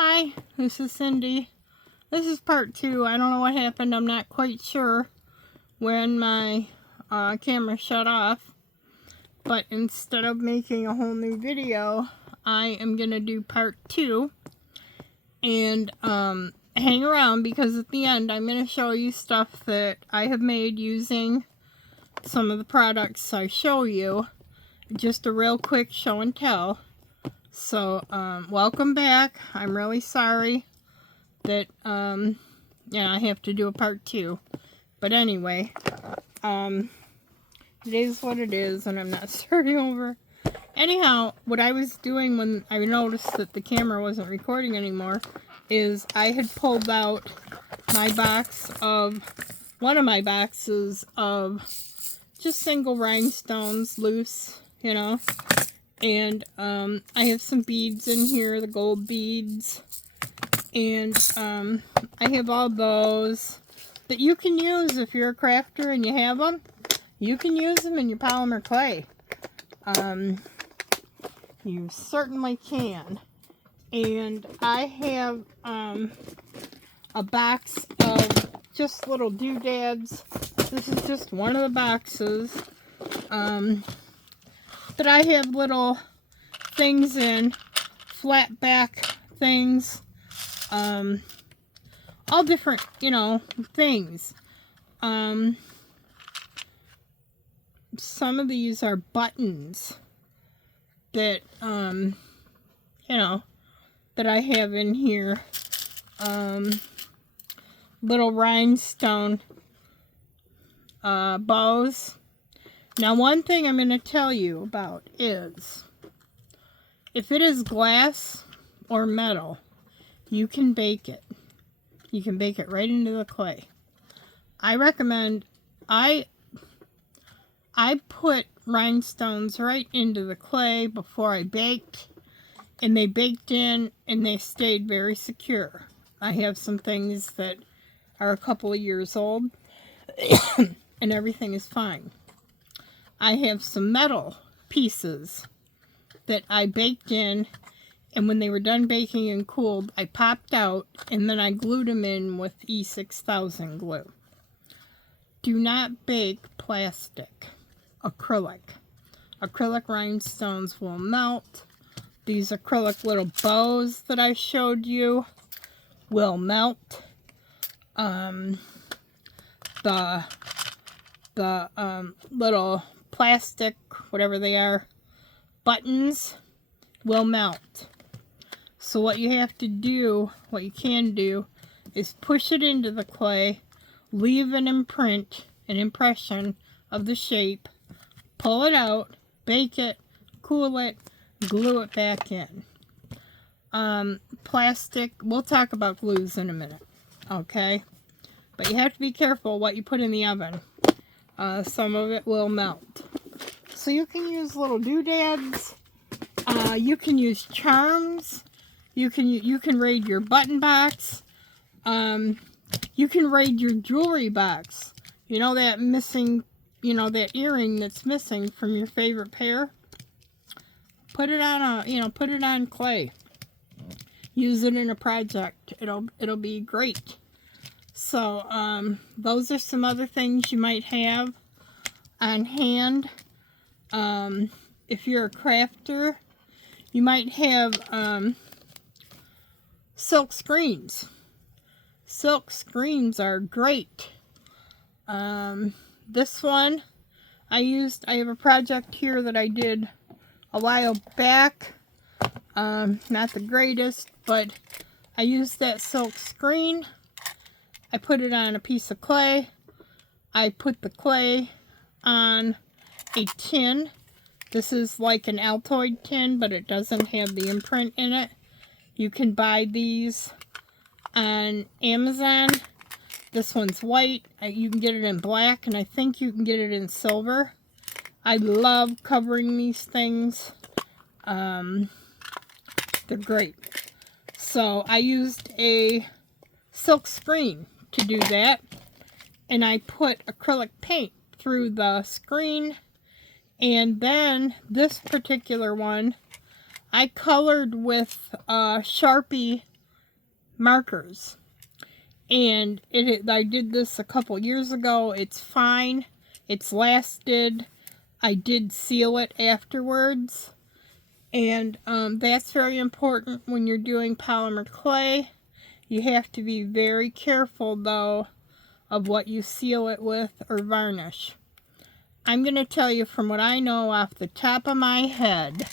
Hi, this is Cindy. This is part 2. I don't know what happened. I'm not quite sure when my camera shut off. But instead of making a whole new video, I am going to do part 2. And hang around because at the end I'm going to show you stuff that I have made using some of the products I show you. Just a real quick show and tell. So, welcome back. I'm really sorry that, I have to do a part 2. But anyway, it is what it is, and I'm not starting over. Anyhow, what I was doing when I noticed that the camera wasn't recording anymore is I had pulled out my one of my boxes of just single rhinestones, loose, and I have some beads in here, the gold beads, and I have all those that you can use if you're a crafter and you have them. You can use them in your polymer clay. You certainly can. And I have a box of just little doodads. This is just one of the boxes. That I have little things in, flat back things, all different, things. Some of these are buttons that, that I have in here. Little rhinestone bows. Now, one thing I'm going to tell you about is, if it is glass or metal, you can bake it. You can bake it right into the clay. I recommend, I put rhinestones right into the clay before I baked, and they baked in, and they stayed very secure. I have some things that are a couple of years old, and everything is fine. I have some metal pieces that I baked in, and when they were done baking and cooled, I popped out, and then I glued them in with E6000 glue. Do not bake plastic, acrylic. Acrylic rhinestones will melt. These acrylic little bows that I showed you will melt. The little plastic, whatever they are, buttons will melt. So what you have to do, what you can do, is push it into the clay, leave an impression of the shape, pull it out, bake it, cool it, glue it back in. Plastic, we'll talk about glues in a minute, okay? But you have to be careful what you put in the oven. Some of it will melt. So you can use little doodads. You can use charms. You can raid your button box. You can raid your jewelry box. You know that missing, that earring that's missing from your favorite pair? Put it on put it on clay. Use it in a project. It'll be great. So, those are some other things you might have on hand. If you're a crafter, you might have silk screens. Silk screens are great. This one I have a project here that I did a while back. Not the greatest, but I used that silk screen. I put it on a piece of clay. I put the clay on a tin. This is like an Altoid tin, but it doesn't have the imprint in it. You can buy these on Amazon. This one's white. You can get it in black, and I think you can get it in silver. I love covering these things. They're great. So I used a silk screen to do that, and I put acrylic paint through the screen, and then this particular one I colored with Sharpie markers. And I did this a couple years ago. It's fine. It's lasted. I did seal it afterwards. And that's very important when you're doing polymer clay. You have to be very careful, though, of what you seal it with or varnish. I'm going to tell you from what I know off the top of my head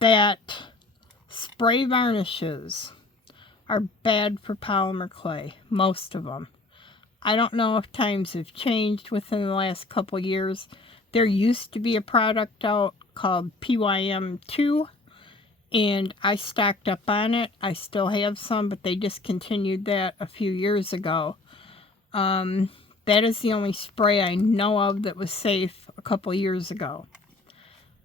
that spray varnishes are bad for polymer clay, most of them. I don't know if times have changed within the last couple years. There used to be a product out called PYM2, and I stocked up on it. I still have some, but they discontinued that a few years ago. That is the only spray I know of that was safe a couple years ago.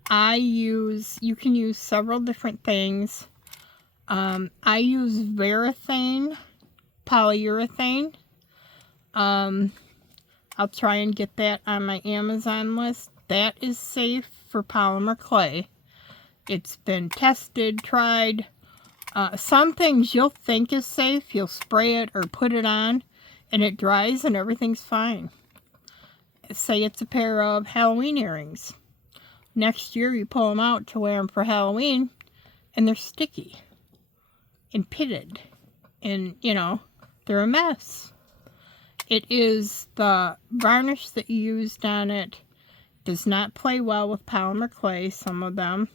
You can use several different things. I use Varathane polyurethane. I'll try and get that on my Amazon list. That is safe for polymer clay. It's been tested, tried. Some things you'll think is safe, you'll spray it or put it on, and it dries and everything's fine. Say it's a pair of Halloween earrings. Next year you pull them out to wear them for Halloween, and they're sticky and pitted, and they're a mess. It is the varnish that you used on it does not play well with polymer clay, some of them,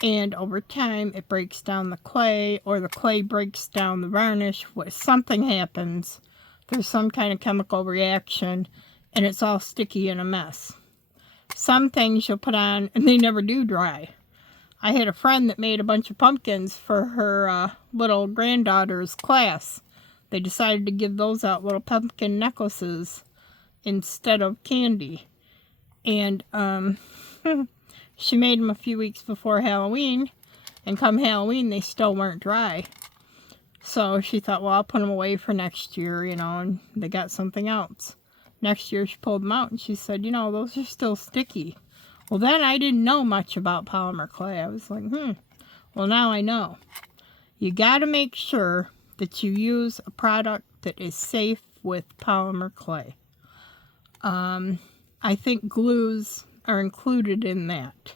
and over time it breaks down the clay, or the clay breaks down the varnish. Something happens, there's some kind of chemical reaction, and it's all sticky and a mess. Some things you'll put on and they never do dry. I had a friend that made a bunch of pumpkins for her little granddaughter's class. They decided to give those out, little pumpkin necklaces, instead of candy. And she made them a few weeks before Halloween, and come Halloween they still weren't dry. So she thought, well, I'll put them away for next year, and they got something else. Next year she pulled them out and she said, those are still sticky. Well, then I didn't know much about polymer clay. I was like, well, now I know. You got to make sure that you use a product that is safe with polymer clay. I think glues are included in that,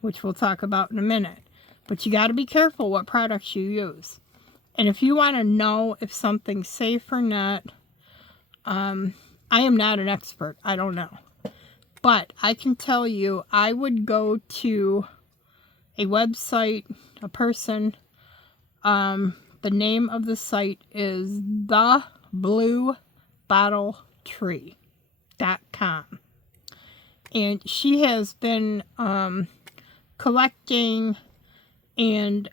which we'll talk about in a minute. But you got to be careful what products you use. And if you want to know if something's safe or not, I am not an expert. I don't know. But I can tell you, I would go to a website, a person. The name of the site is thebluebottletree.com. And she has been collecting and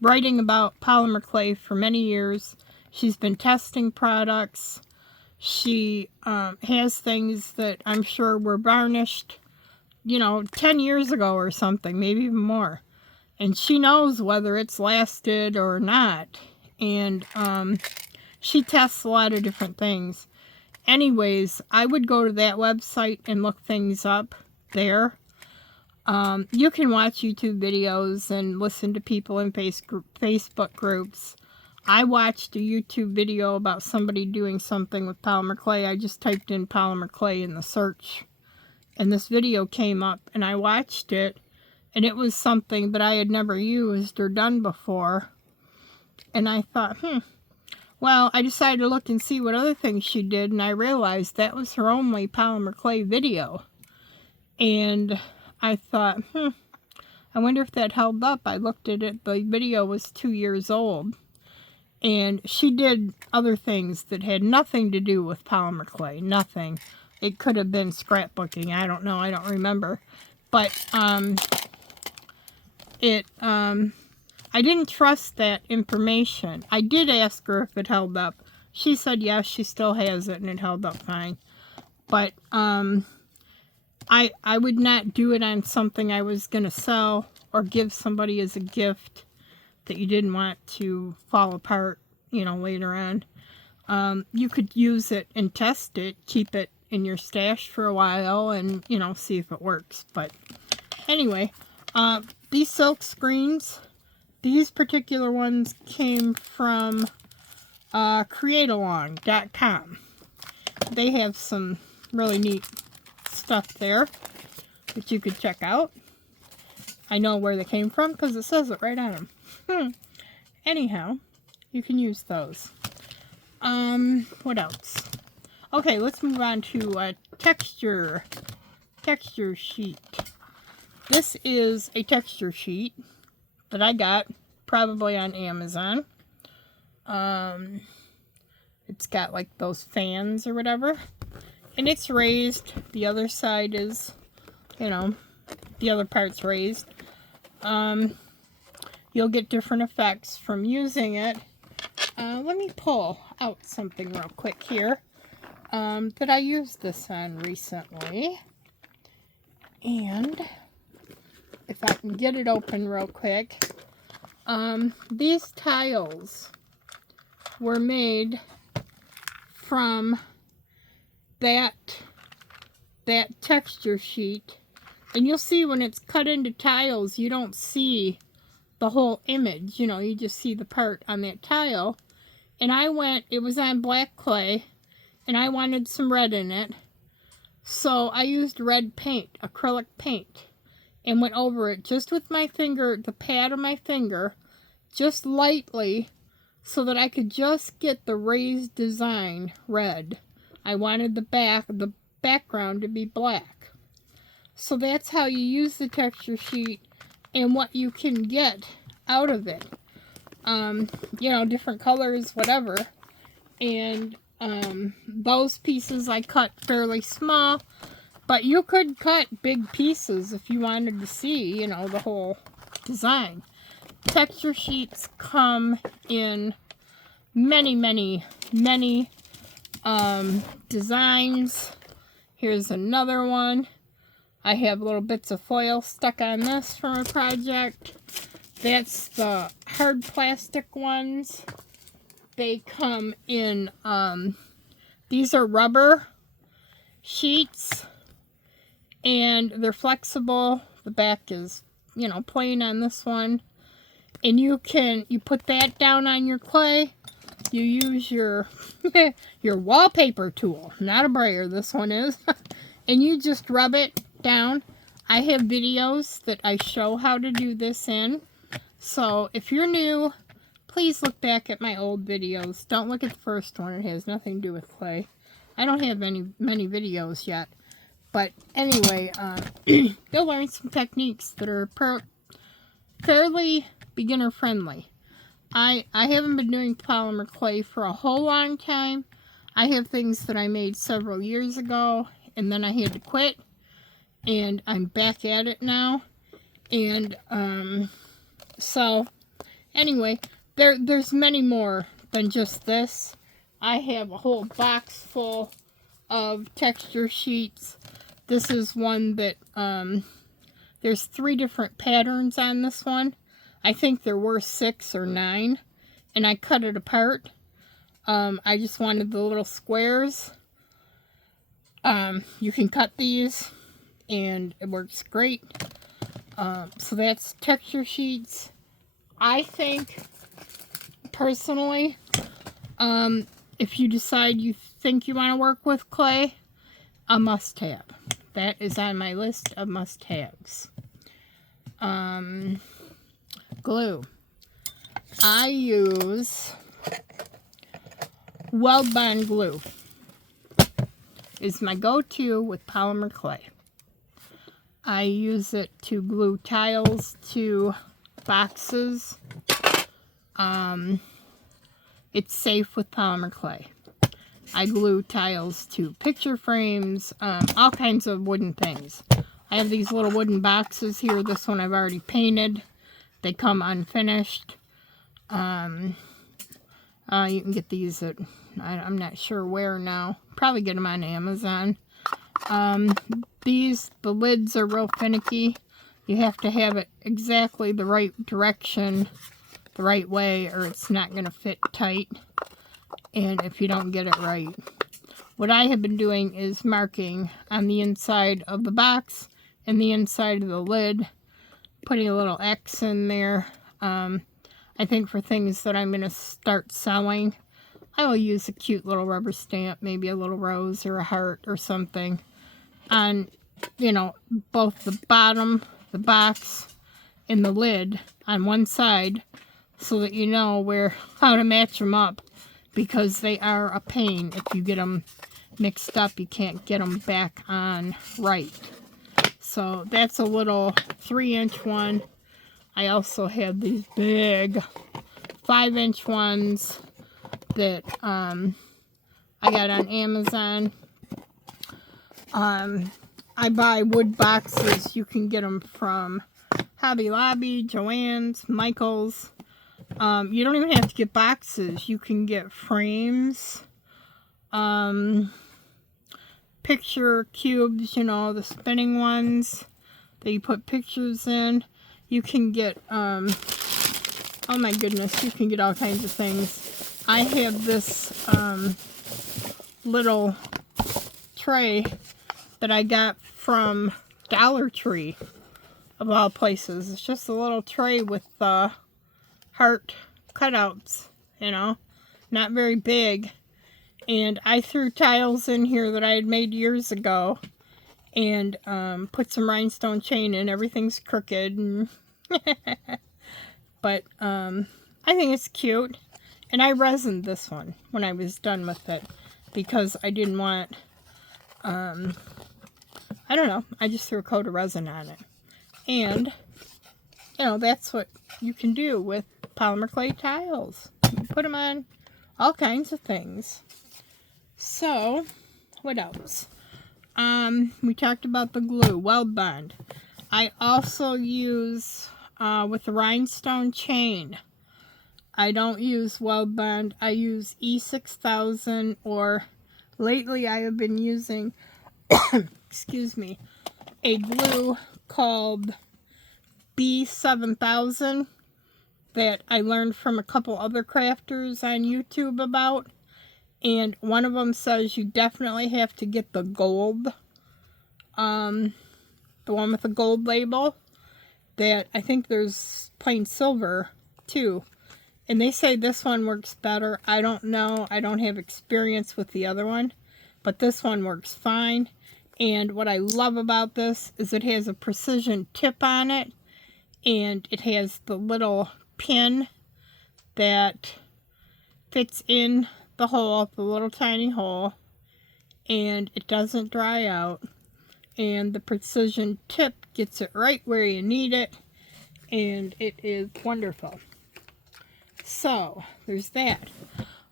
writing about polymer clay for many years. She's been testing products. She has things that I'm sure were varnished, 10 years ago or something, maybe even more. And she knows whether it's lasted or not. And she tests a lot of different things. Anyways, I would go to that website and look things up there. You can watch YouTube videos and listen to people in Facebook groups. I watched a YouTube video about somebody doing something with polymer clay. I just typed in polymer clay in the search, and this video came up, and I watched it, and it was something that I had never used or done before. And I thought, well, I decided to look and see what other things she did, and I realized that was her only polymer clay video. And I thought, I wonder if that held up. I looked at it, the video was 2 years old. And she did other things that had nothing to do with polymer clay. Nothing. It could have been scrapbooking. I don't know. I don't remember. But I didn't trust that information. I did ask her if it held up. She said yes, she still has it, and it held up fine. But I would not do it on something I was going to sell or give somebody as a gift that you didn't want to fall apart, later on. You could use it and test it, keep it in your stash for a while, and, see if it works. But anyway, these silk screens, these particular ones came from createalong.com. They have some really neat stuff there that you could check out. I know where they came from because it says it right on them. Anyhow, you can use those. What else? Okay, let's move on to a texture sheet. This is a texture sheet that I got probably on Amazon. It's got like those fans or whatever, and it's raised. The other side is, you know, the other part's raised. You'll get different effects from using it. Let me pull out something real quick here that I used this on recently. And if I can get it open real quick, these tiles were made from that texture sheet. And you'll see when it's cut into tiles, you don't see the whole image. You know, you just see the part on that tile. And it was on black clay, and I wanted some red in it. So I used red paint, acrylic paint, and went over it just with my finger, the pad of my finger, just lightly, so that I could just get the raised design red. I wanted the background to be black. So that's how you use the texture sheet and what you can get out of it. You know, different colors, whatever. And those pieces I cut fairly small, but you could cut big pieces if you wanted to see, you know, the whole design. Texture sheets come in many, many, many designs. Here's another one. I have little bits of foil stuck on this from a project. That's the hard plastic ones. They come in, these are rubber sheets, and they're flexible. The back is, you know, plain on this one. And you put that down on your clay. You use your your wallpaper tool, not a brayer, this one is. And you just rub it down. I have videos that I show how to do this in. So if you're new, please look back at my old videos. Don't look at the first one. It has nothing to do with clay. I don't have many videos yet. But anyway, you'll learn some techniques that are fairly beginner friendly. I haven't been doing polymer clay for a whole long time. I have things that I made several years ago, and then I had to quit, and I'm back at it now. And so anyway, there's many more than just this. I have a whole box full of texture sheets. This is one that there's 3 different patterns on this one. I think there were 6 or 9, and I cut it apart. I just wanted the little squares. You can cut these, and it works great. So that's texture sheets. I think, personally, if you decide you think you want to work with clay, a must-have. That is on my list of must-haves. Glue. I use Weld Bond glue. Is my go-to with polymer clay. I use it to glue tiles to boxes. It's safe with polymer clay. I glue tiles to picture frames, all kinds of wooden things. I have these little wooden boxes here. This one I've already painted. They come unfinished. You can get these at, I'm not sure where now. Probably get them on Amazon. The lids are real finicky. You have to have it exactly the right direction, the right way, or it's not going to fit tight. And if you don't get it right. What I have been doing is marking on the inside of the box and the inside of the lid, putting a little X in there. I think for things that I'm going to start selling, I will use a cute little rubber stamp, maybe a little rose or a heart or something on, you know, both the bottom, the box, and the lid on one side, so that you know how to match them up, because they are a pain. If you get them mixed up, you can't get them back on right. So that's a little 3-inch one. I also have these big 5-inch ones that I got on Amazon. I buy wood boxes. You can get them from Hobby Lobby, Joann's, Michael's. You don't even have to get boxes. You can get frames, picture cubes, you know, the spinning ones that you put pictures in. You can get, oh my goodness, you can get all kinds of things. I have this little tray that I got from Dollar Tree, of all places. It's just a little tray with heart cutouts, you know, not very big. And I threw tiles in here that I had made years ago, and put some rhinestone chain in. Everything's crooked, and but I think it's cute. And I resined this one when I was done with it, because I didn't want, I don't know, I just threw a coat of resin on it. And, you know, that's what you can do with polymer clay tiles. You put them on all kinds of things. So, what else? We talked about the glue, Weld Bond. I also use, with the rhinestone chain, I don't use Weld Bond. I use E6000, or lately I have been using, excuse me, a glue called B7000 that I learned from a couple other crafters on YouTube about. And one of them says you definitely have to get the gold, the one with the gold label. That I think there's plain silver too. And they say this one works better. I don't know. I don't have experience with the other one. But this one works fine. And what I love about this is it has a precision tip on it. And it has the little pin that fits in the hole, the little tiny hole. And it doesn't dry out. And the precision tip gets it right where you need it. And it is wonderful. So, there's that.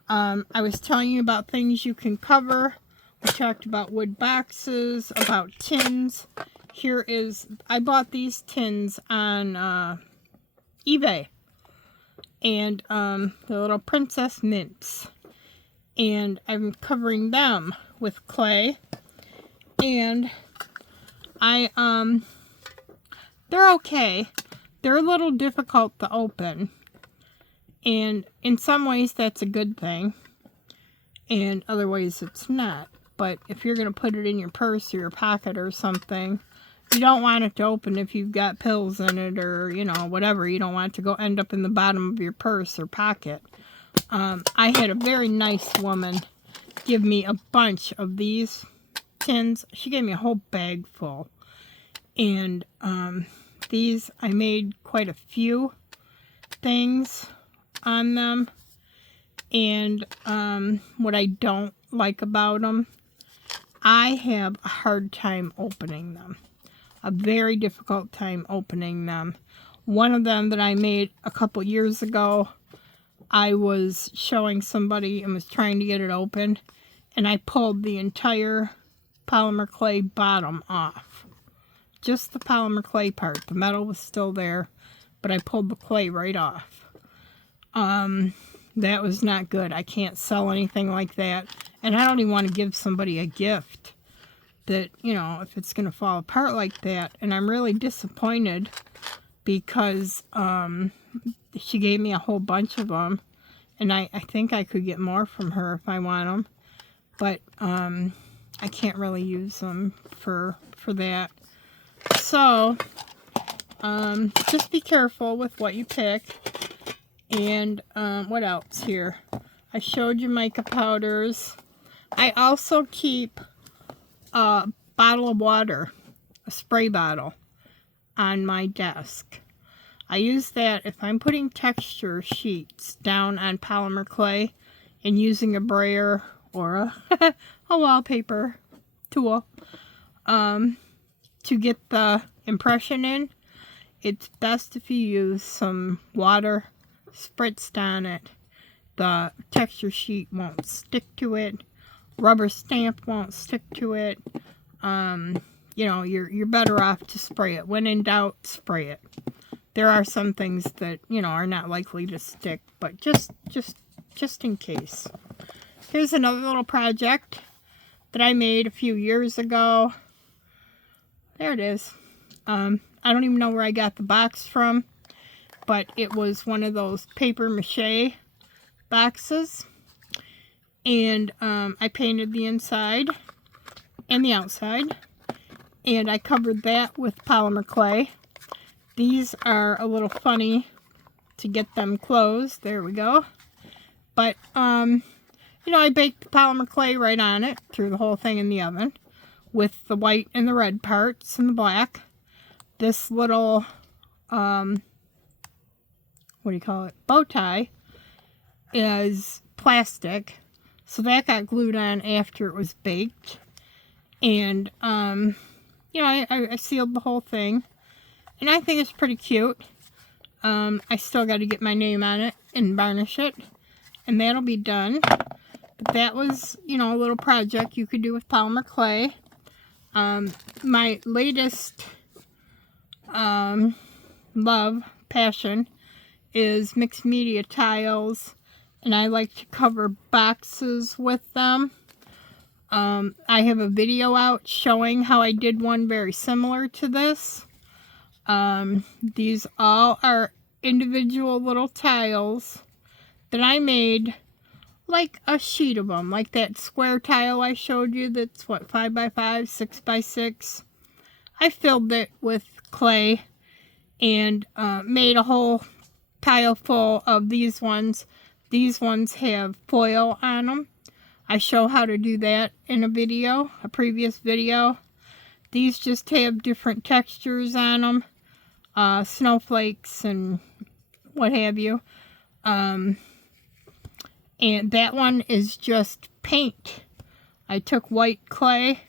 I was telling you about things you can cover. We talked about wood boxes, about tins. Here is, I bought these tins on eBay. And the little princess mints. And I'm covering them with clay. And they're okay. They're a little difficult to open. And in some ways that's a good thing. And other ways it's not. But if you're going to put it in your purse or your pocket or something, you don't want it to open if you've got pills in it or, you know, whatever. You don't want it to go end up in the bottom of your purse or pocket. I had a very nice woman give me a bunch of these tins. She gave me a whole bag full. And these, I made quite a few things on them. And what I don't like about them, I have a hard time opening them. A very difficult time opening them. One of them that I made a couple years ago, I was showing somebody and was trying to get it open, and I pulled the entire polymer clay bottom off. Just the polymer clay part. The metal was still there, but I pulled the clay right off. That was not good. I can't sell anything like that. And I don't even want to give somebody a gift that, you know, if it's going to fall apart like that. And I'm really disappointed because she gave me a whole bunch of them. And I think I could get more from her if I want them. But I can't really use them for that. So, just be careful with what you pick. And what else here? I showed you mica powders. I also keep a bottle of water, a spray bottle, on my desk. I use that if I'm putting texture sheets down on polymer clay and using a brayer or a wallpaper tool to get the impression in. It's best if you use some water spritzed on it. The texture sheet won't stick to it. Rubber stamp won't stick to it. You know, you're better off to spray it. When in doubt, spray it. There are some things that, you know, are not likely to stick, but just in case. Here's another little project that I made a few years ago. There it is. I don't even know where I got the box from, but it was one of those paper mache boxes. And I painted the inside and the outside. And I covered that with polymer clay. These are a little funny to get them closed. There we go. But, you know, I baked the polymer clay right on it, threw the whole thing in the oven with the white and the red parts and the black. This little, what do you call it, bow tie is plastic. So that got glued on after it was baked. And, you know, I sealed the whole thing. And I think it's pretty cute. I still got to get my name on it and varnish it. And that'll be done. But that was, you know, a little project you could do with polymer clay. My latest love, passion, is mixed media tiles. And I like to cover boxes with them. I have a video out showing how I did one very similar to this. These all are individual little tiles that I made like a sheet of them, like that square tile I showed you that's what, 5 by 5, 6 by 6. I filled it with clay and made a whole tile full of these ones. These ones have foil on them. I show how to do that in a video, a previous video. These just have different textures on them. Snowflakes and what have you. And that one is just paint. I took white clay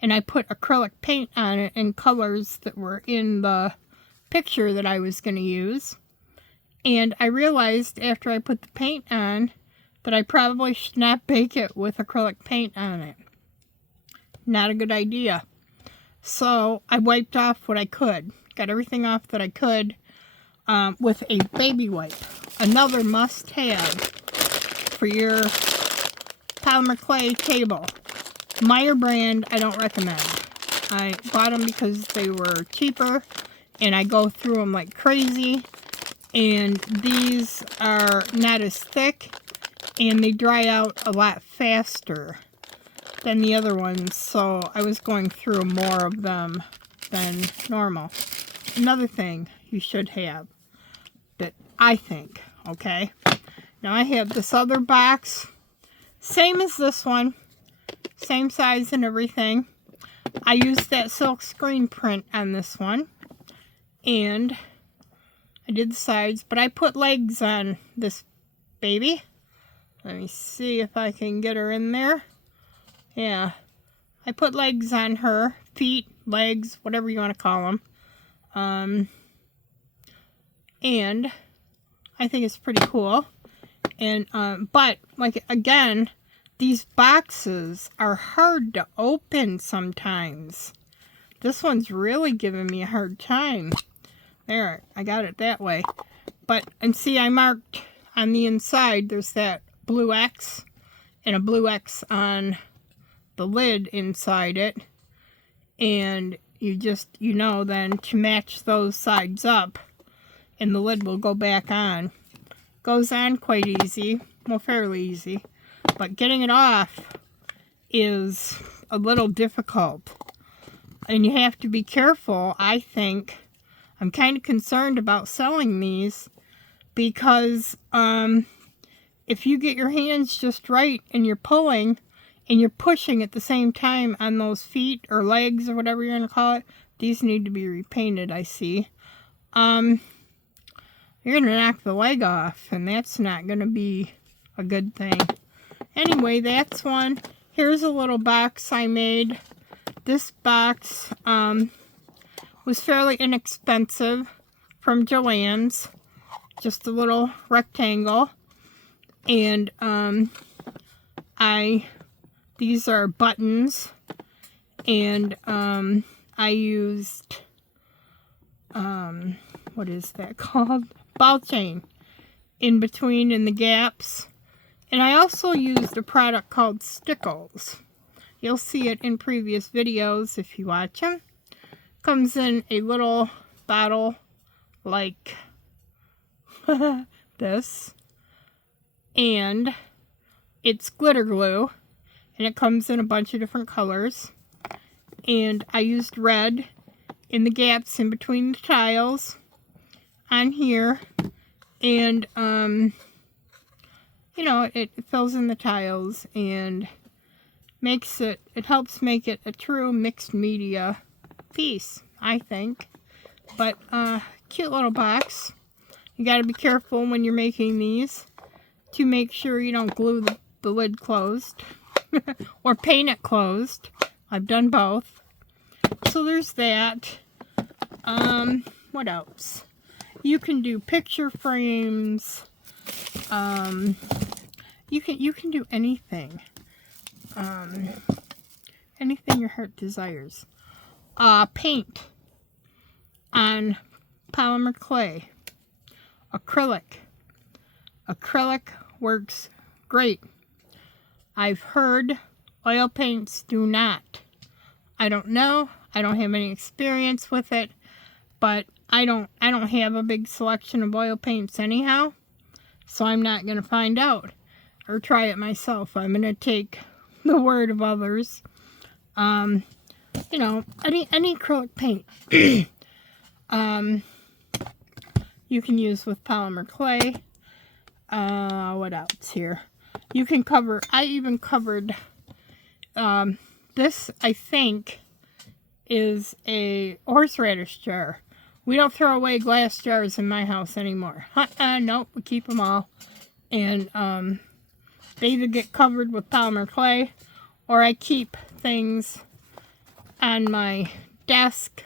and I put acrylic paint on it in colors that were in the picture that I was going to use. And I realized after I put the paint on that I probably should not bake it with acrylic paint on it. Not a good idea. So I wiped off what I could. Got everything off that I could with a baby wipe. Another must-have for your polymer clay table. Meyer brand, I don't recommend. I bought them because they were cheaper, and I go through them like crazy. And these are not as thick, and they dry out a lot faster than the other ones, so I was going through more of them than normal. Another thing you should have that I think, okay? Now I have this other box, same as this one, same size and everything. I used that silk screen print on this one, and I did the sides, but I put legs on this baby. Let me see if I can get her in there. Yeah, I put legs on her, feet, legs, whatever you want to call them. And I think it's pretty cool. And, but, like, again, these boxes are hard to open sometimes. This one's really giving me a hard time. There, I got it that way. But, and see, I marked on the inside, there's that blue X and a blue X on the lid inside it. And you just, you know, then to match those sides up, and the lid will go back on. Goes on quite easy, well, fairly easy. But getting it off is a little difficult. And you have to be careful, I think. I'm kind of concerned about selling these because if you get your hands just right and you're pulling and you're pushing at the same time on those feet or legs or whatever you're going to call it, these need to be repainted, I see. You're going to knock the leg off, and that's not going to be a good thing. Anyway, that's one. Here's a little box I made. This box was fairly inexpensive from Joann's. Just a little rectangle. And these are buttons. And I used, what is that called? Ball chain in between in the gaps. And I also used a product called Stickles. You'll see it in previous videos if you watch them. Comes in a little bottle like this. And it's glitter glue. And it comes in a bunch of different colors. And I used red in the gaps in between the tiles on here. And, you know, it fills in the tiles and makes it, it helps make it a true mixed media piece, I think. But, cute little box. You gotta be careful when you're making these to make sure you don't glue the lid closed or paint it closed. I've done both. So there's that. What else? You can do picture frames. You can do anything. Anything your heart desires. Paint on polymer clay. Acrylic. Acrylic works great. I've heard oil paints do not. I don't know. I don't have any experience with it, but I don't have a big selection of oil paints anyhow, so I'm not going to find out or try it myself. I'm going to take the word of others. You know, any acrylic paint you can use with polymer clay. What else here? You can cover, I even covered, this I think is a horseradish jar. We don't throw away glass jars in my house anymore. Nope, we keep them all. And they either get covered with polymer clay, or I keep things on my desk.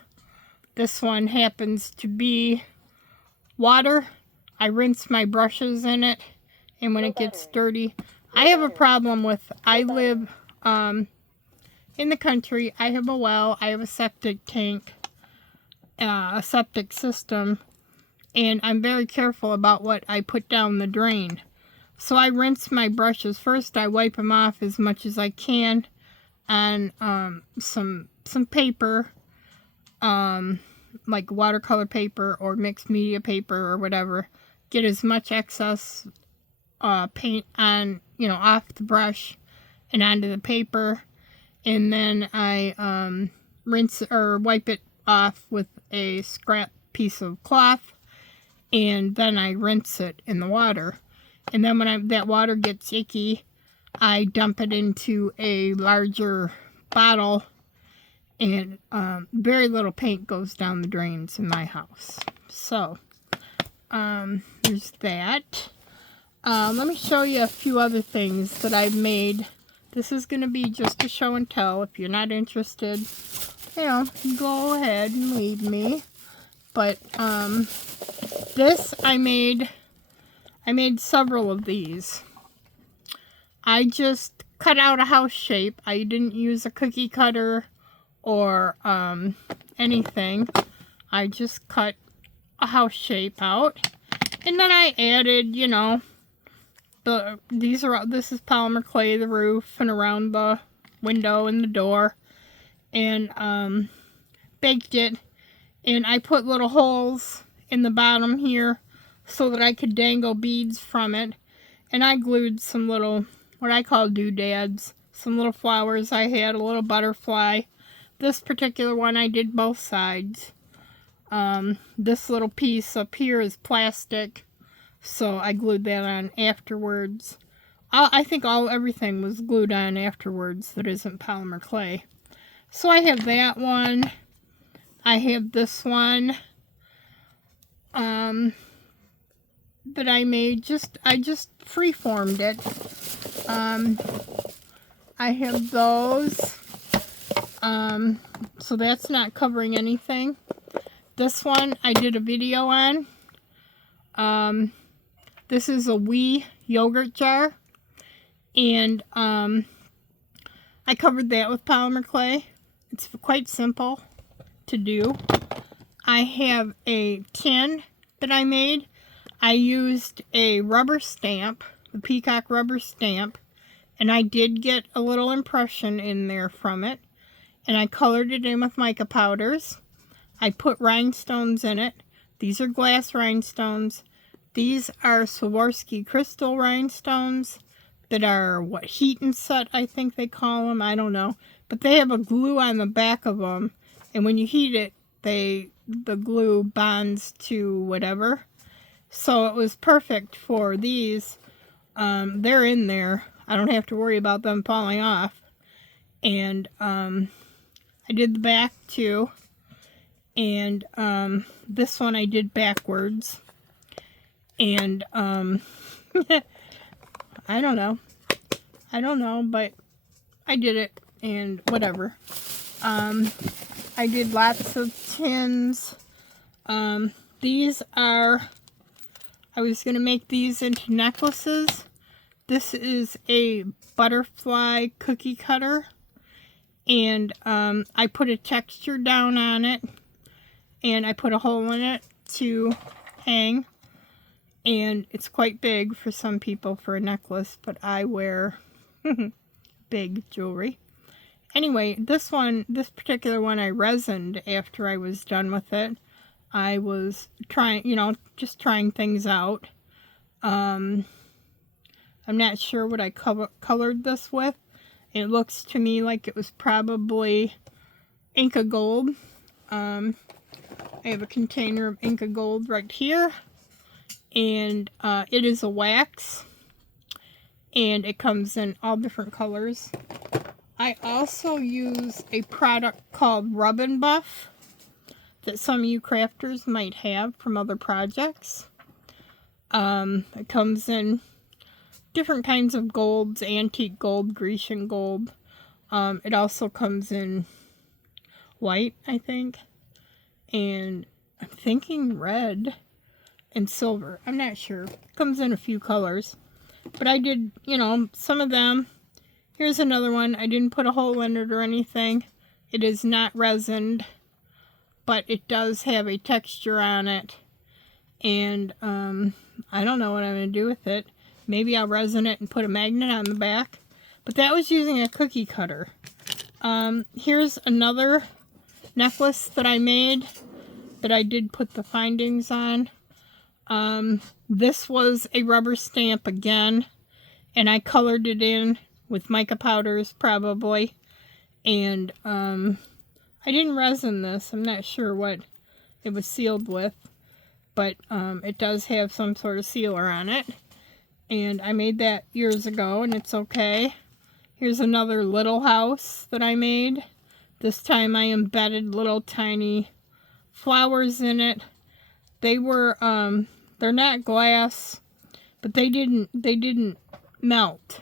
This one happens to be water. I rinse my brushes in it, and when it gets dirty, I have a problem with, I live in the country. I have a well, I have a septic tank, a septic system, and I'm very careful about what I put down the drain. So I rinse my brushes first. I wipe them off as much as I can on some paper, like watercolor paper or mixed media paper or whatever. Get as much excess paint on, you know, off the brush and onto the paper, and then I rinse or wipe it off with a scrap piece of cloth, and then I rinse it in the water. And then when that water gets icky, I dump it into a larger bottle, and very little paint goes down the drains in my house. So there's that. Let me show you a few other things that I've made. This is going to be just a show and tell. If you're not interested, you know, go ahead and leave me. But this I made several of these. I just cut out a house shape. I didn't use a cookie cutter or anything. I just cut a house shape out, and then I added, you know, this is polymer clay, the roof and around the window and the door, and baked it, and I put little holes in the bottom here so that I could dangle beads from it, and I glued some little, what I call doodads, some little flowers I had, a little butterfly. This particular one I did both sides. This little piece up here is plastic So I glued that on afterwards. I think everything was glued on afterwards that isn't polymer clay. So I have that one. I have this one that I made. I just freeformed it. I have those. So that's not covering anything. This one I did a video on. This is a wee yogurt jar. And I covered that with polymer clay. It's quite simple to do. I have a tin that I made. I used a rubber stamp, the peacock rubber stamp, and I did get a little impression in there from it. And I colored it in with mica powders. I put rhinestones in it. These are glass rhinestones. These are Swarovski crystal rhinestones that are, what, heat and set, I think they call them. I don't know. But they have a glue on the back of them. And when you heat it, the glue bonds to whatever. So it was perfect for these. They're in there. I don't have to worry about them falling off. And I did the back too. And this one I did backwards. And I don't know, but I did it, and whatever. I did lots of tins. These are, I was going to make these into necklaces. This is a butterfly cookie cutter, and I put a texture down on it, and I put a hole in it to hang. And it's quite big for some people for a necklace, but I wear big jewelry. Anyway, this particular one I resined after I was done with it. I was trying, just trying things out. I'm not sure what I colored this with. It looks to me like it was probably Inca Gold. I have a container of Inca Gold right here. And it is a wax, and it comes in all different colors. I also use a product called Rub and Buff that some of you crafters might have from other projects. It comes in different kinds of golds, antique gold, Grecian gold. It also comes in white, I think, and I'm thinking red and silver. I'm not sure. Comes in a few colors. But I did, some of them. Here's another one. I didn't put a hole in it or anything. It is not resined, but it does have a texture on it. And I don't know what I'm going to do with it. Maybe I'll resin it and put a magnet on the back. But that was using a cookie cutter. Here's another necklace that I made that I did put the findings on. This was a rubber stamp again, and I colored it in with mica powders probably, and I didn't resin this. I'm not sure what it was sealed with, but it does have some sort of sealer on it, and I made that years ago, and it's okay. Here's another little house that I made. This time I embedded little tiny flowers in it. They were they're not glass, but they didn't melt.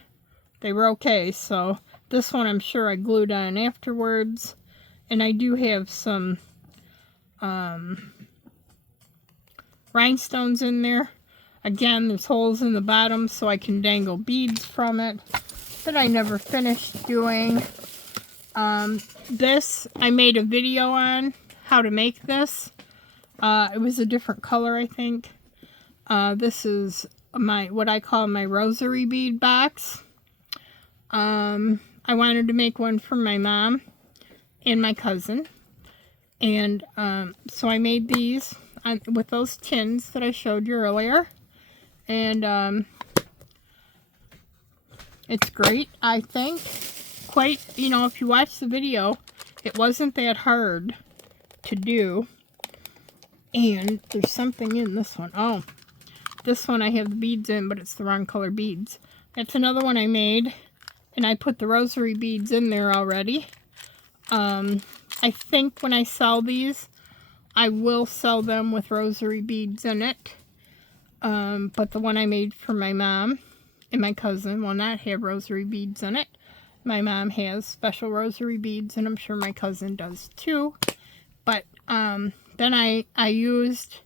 They were okay. So this one I'm sure I glued on afterwards, and I do have some rhinestones in there. Again, there's holes in the bottom so I can dangle beads from it that I never finished doing. This I made a video on how to make this. It was a different color, I think. This is what I call my rosary bead box. I wanted to make one for my mom and my cousin. And so I made these with those tins that I showed you earlier. And it's great, I think. Quite, if you watch the video, it wasn't that hard to do. And there's something in this one. Oh, this one I have the beads in, but it's the wrong color beads. That's another one I made, and I put the rosary beads in there already. I think when I sell these, I will sell them with rosary beads in it. But the one I made for my mom and my cousin will not have rosary beads in it. My mom has special rosary beads, and I'm sure my cousin does too. But then I used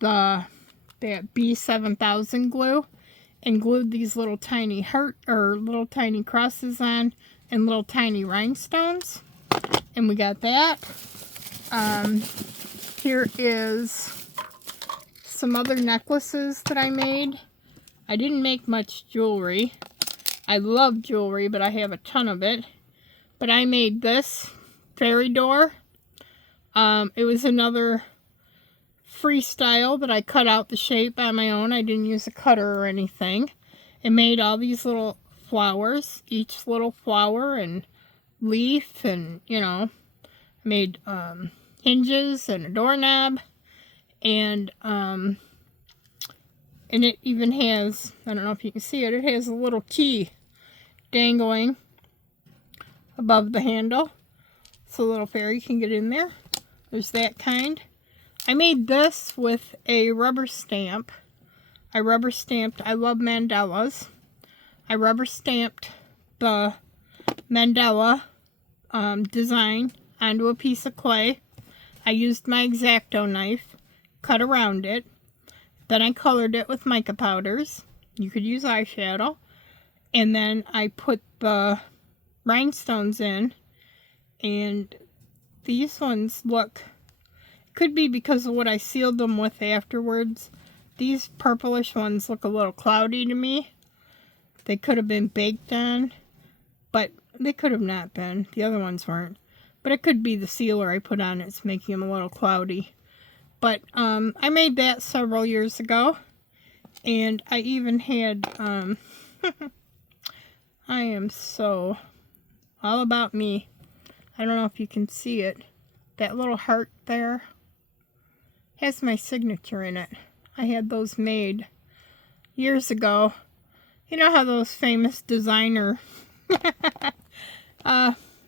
that B7000 glue and glued these little tiny little tiny crosses on and little tiny rhinestones. And we got that. Here is some other necklaces that I made. I didn't make much jewelry. I love jewelry, but I have a ton of it. But I made this fairy door. It was another freestyle that I cut out the shape on my own. I didn't use a cutter or anything. It made all these little flowers, each little flower and leaf, and you know, made hinges and a doorknob, and it even has, I don't know if you can see it, it has a little key dangling above the handle so the little fairy can get in there. There's that kind. I made this with a rubber stamp. I rubber stamped, I love mandalas. I rubber stamped the mandala design onto a piece of clay. I used my X-Acto knife, cut around it. Then I colored it with mica powders. You could use eyeshadow. And then I put the rhinestones in. And these ones look, could be because of what I sealed them with afterwards. These purplish ones look a little cloudy to me. They could have been baked on, but they could have not been. The other ones weren't. But it could be the sealer I put on it's making them a little cloudy. But I made that several years ago. And I even had, I am so all about me. I don't know if you can see it. That little heart there has my signature in it. I had those made years ago. You know how those famous designer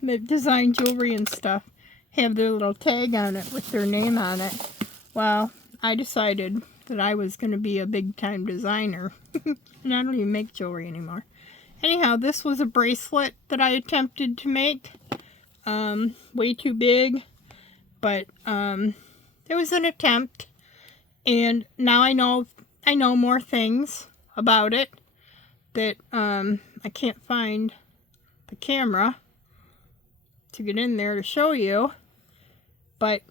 that design jewelry and stuff have their little tag on it with their name on it? Well, I decided that I was going to be a big time designer. And I don't even make jewelry anymore. Anyhow, this was a bracelet that I attempted to make. Way too big. But it was an attempt. And now I know more things about it that I can't find the camera to get in there to show you. But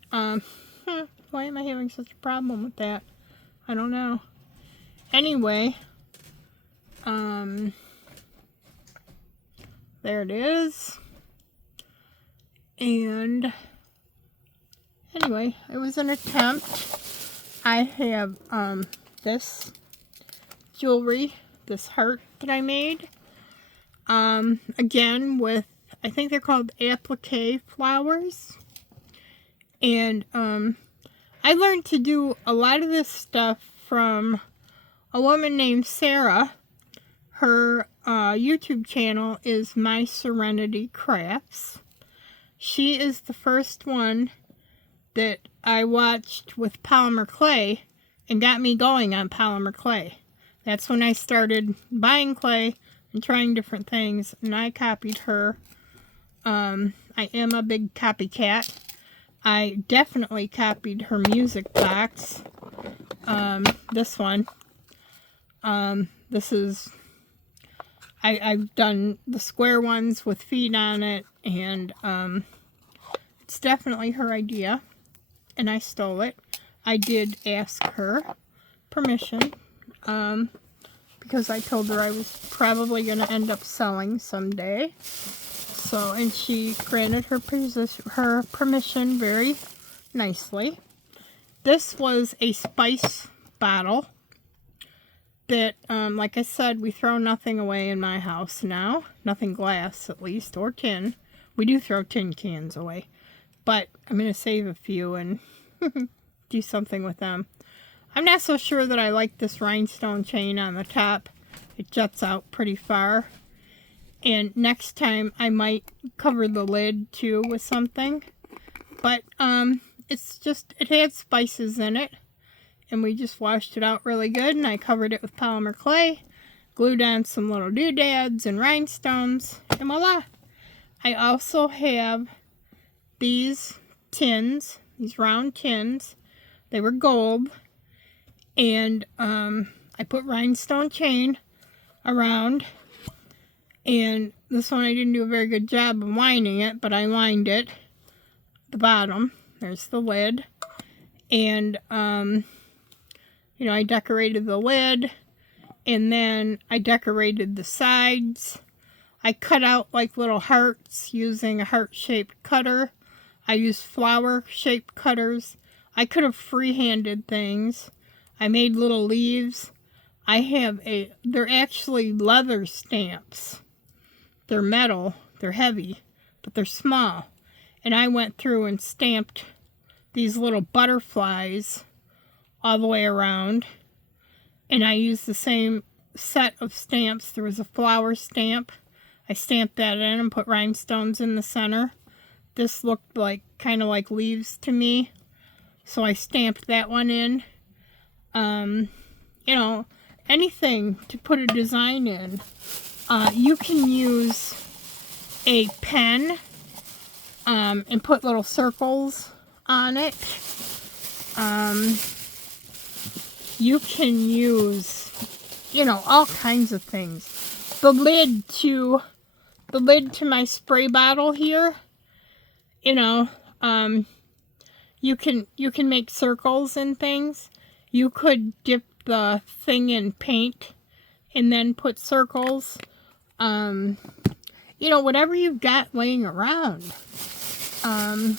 why am I having such a problem with that? I don't know. Anyway, there it is. And anyway, it was an attempt. I have this jewelry, this heart that I made. Again with, I think they're called applique flowers. And I learned to do a lot of this stuff from a woman named Sarah. Her YouTube channel is My Serenity Crafts. She is the first one that I watched with polymer clay and got me going on polymer clay. That's when I started buying clay and trying different things, and I copied her. I am a big copycat. I definitely copied her music box. This one. This is, I've done the square ones with feet on it, and it's definitely her idea, and I stole it. I did ask her permission, because I told her I was probably going to end up selling someday. So, and she granted her permission very nicely. This was a spice bottle that, like I said, we throw nothing away in my house now. Nothing glass, at least, or tin. We do throw tin cans away. But I'm going to save a few and do something with them. I'm not so sure that I like this rhinestone chain on the top. It juts out pretty far. And next time I might cover the lid too with something. But it's just, it had spices in it. And we just washed it out really good. And I covered it with polymer clay. Glued on some little doodads and rhinestones. And voila. I also have these tins. These round tins. They were gold. And I put rhinestone chain around. And this one I didn't do a very good job of lining it, but I lined it. The bottom. There's the lid. And, you know, I decorated the lid. And then I decorated the sides. I cut out like little hearts using a heart-shaped cutter. I used flower-shaped cutters. I could have free-handed things. I made little leaves. I have they're actually leather stamps. They're metal, they're heavy, but they're small. And I went through and stamped these little butterflies all the way around. And I used the same set of stamps. There was a flower stamp. I stamped that in and put rhinestones in the center. This looked like kind of like leaves to me. So I stamped that one in. You know, anything to put a design in. You can use a pen and put little circles on it. You can use, you know, all kinds of things. The lid to my spray bottle here, you know, you can make circles and things. You could dip the thing in paint and then put circles. You know, whatever you've got laying around. I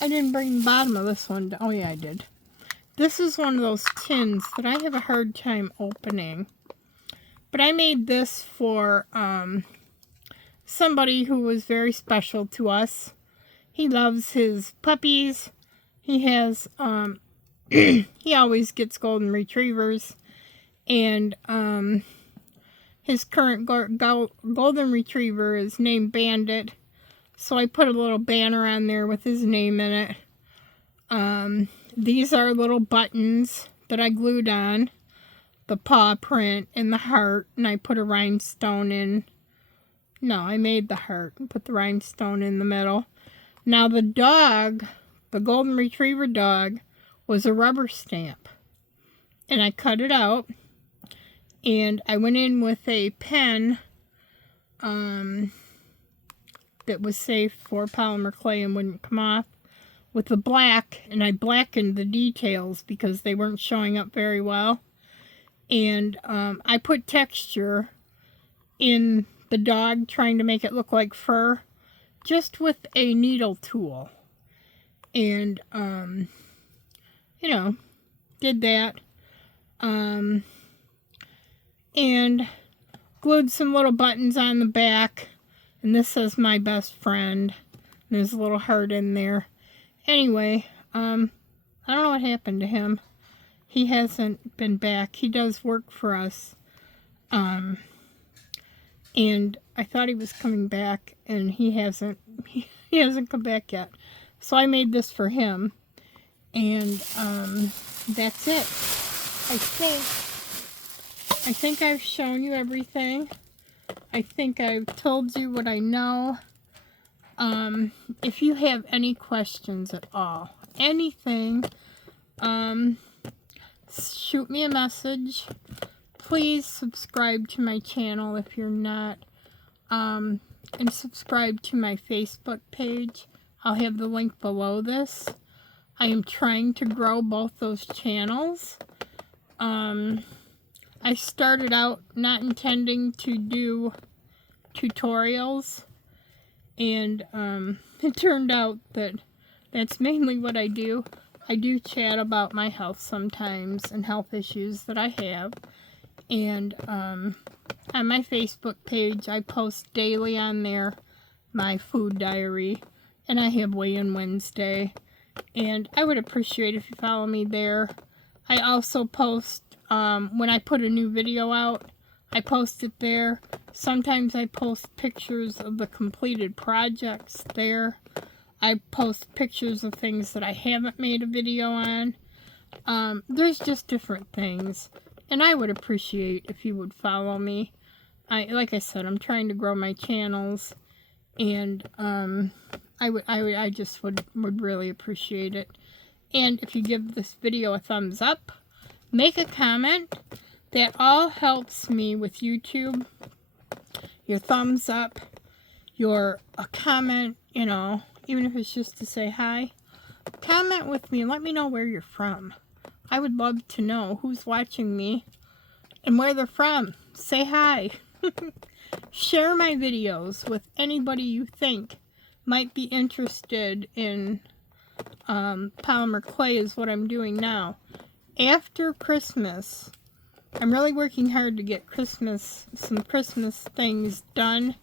didn't bring the bottom of this one down. Oh yeah, I did. This is one of those tins that I have a hard time opening. But I made this for somebody who was very special to us. He loves his puppies. He has, he always gets golden retrievers. And his current golden retriever is named Bandit. So I put a little banner on there with his name in it. These are little buttons that I glued on. The paw print and the heart. And I put a rhinestone in. No, I made the heart and put the rhinestone in the middle. Now the dog, the golden retriever dog, was a rubber stamp. And I cut it out. And I went in with a pen that was safe for polymer clay and wouldn't come off with the black. And I blackened the details because they weren't showing up very well. And I put texture in the dog, trying to make it look like fur, just with a needle tool. And, you know, did that. And glued some little buttons on the back. And this says my best friend. And there's a little heart in there. Anyway, I don't know what happened to him. He hasn't been back. He does work for us. And I thought he was coming back, and he hasn't come back yet. So I made this for him. And that's it. I think I've shown you everything. I think I've told you what I know. If you have any questions at all, anything, shoot me a message. Please subscribe to my channel if you're not. And subscribe to my Facebook page. I'll have the link below this. I am trying to grow both those channels. I started out not intending to do tutorials. And it turned out that that's mainly what I do. I do chat about my health sometimes and health issues that I have. And on my Facebook page, I post daily on there my food diary. And I have Weigh-In Wednesday. And I would appreciate if you follow me there. I also post, when I put a new video out, I post it there. Sometimes I post pictures of the completed projects there. I post pictures of things that I haven't made a video on. There's just different things. And I would appreciate if you would follow me. Like I said, I'm trying to grow my channels. And I just would really appreciate it. And if you give this video a thumbs up, make a comment. That all helps me with YouTube. Your thumbs up, a comment, you know, even if it's just to say hi. Comment with me and let me know where you're from. I would love to know who's watching me and where they're from. Say hi. Share my videos with anybody you think might be interested in polymer clay is what I'm doing now. After Christmas, I'm really working hard to get some Christmas things done,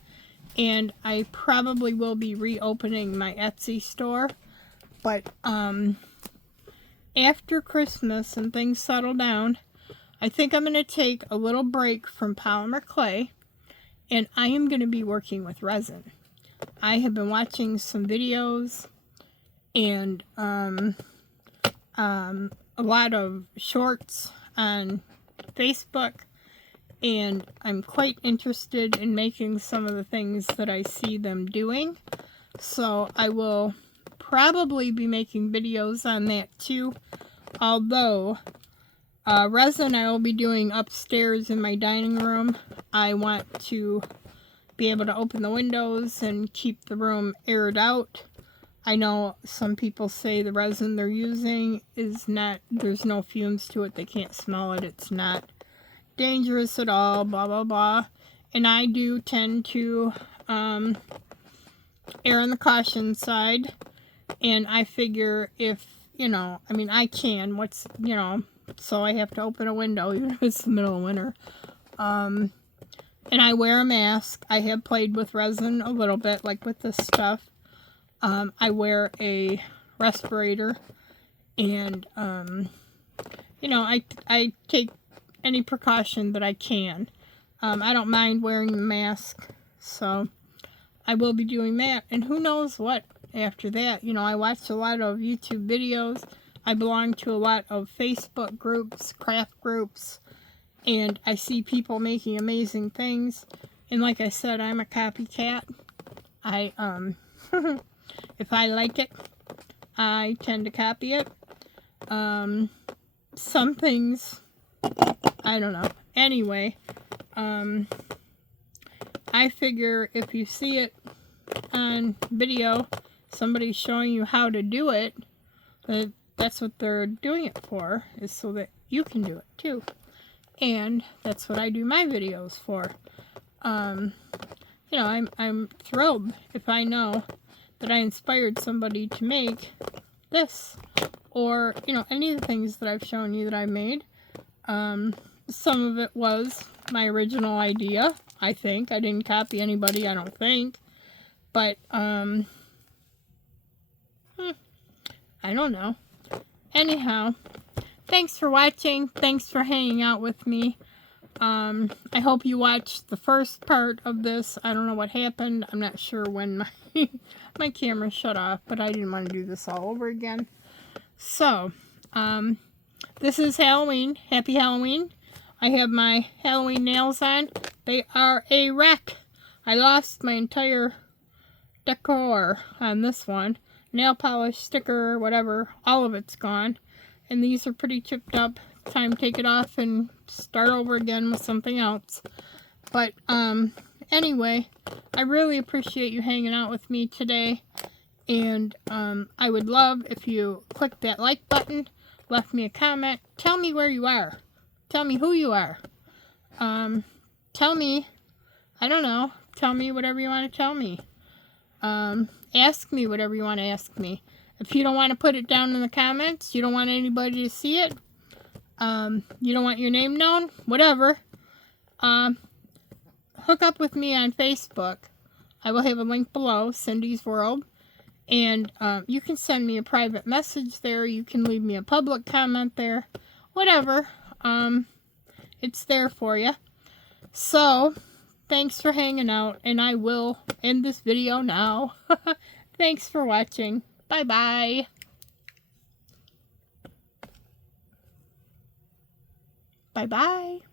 and I probably will be reopening my Etsy store. But after Christmas and things settle down, I think I'm going to take a little break from polymer clay, and I am going to be working with resin. I have been watching some videos and a lot of shorts on Facebook, and I'm quite interested in making some of the things that I see them doing. So I will probably be making videos on that too. Although resin I will be doing upstairs in my dining room. I want to be able to open the windows and keep the room aired out. I know some people say the resin they're using is not, there's no fumes to it, they can't smell it, it's not dangerous at all, blah blah blah. And I do tend to err on the caution side, and I figure if, you know, I mean I can, you know, so I have to open a window even if it's the middle of winter. And I wear a mask. I have played with resin a little bit, like with this stuff. I wear a respirator, and, you know, I take any precaution that I can. I don't mind wearing the mask, so I will be doing that. And who knows what after that. You know, I watch a lot of YouTube videos. I belong to a lot of Facebook groups, craft groups, and I see people making amazing things. And like I said, I'm a copycat. If I like it, I tend to copy it. Some things, I don't know. Anyway, I figure if you see it on video, somebody's showing you how to do it, that's what they're doing it for, is so that you can do it too. And that's what I do my videos for. You know, I'm thrilled if I know that I inspired somebody to make this, or, you know, any of the things that I've shown you that I made. Some of it was my original idea, I think. I didn't copy anybody, I don't think. But, I don't know. Anyhow, thanks for watching. Thanks for hanging out with me. I hope you watched the first part of this. I don't know what happened. I'm not sure when my camera shut off, but I didn't want to do this all over again. So, this is Halloween. Happy Halloween. I have my Halloween nails on. They are a wreck. I lost my entire decor on this one. Nail polish, sticker, whatever. All of it's gone. And these are pretty chipped up. Time to take it off and start over again with something else. But anyway, I really appreciate you hanging out with me today, and I would love if you click that like button, left me a comment, tell me where you are, tell me who you are, tell me, I don't know, tell me whatever you want to tell me, ask me whatever you want to ask me. If you don't want to put it down in the comments, you don't want anybody to see it, you don't want your name known, whatever, hook up with me on Facebook. I will have a link below, Cindy's World, and you can send me a private message there. You can leave me a public comment there, whatever. It's there for you. So, thanks for hanging out, and I will end this video now. Thanks for watching. Bye-bye. Bye-bye.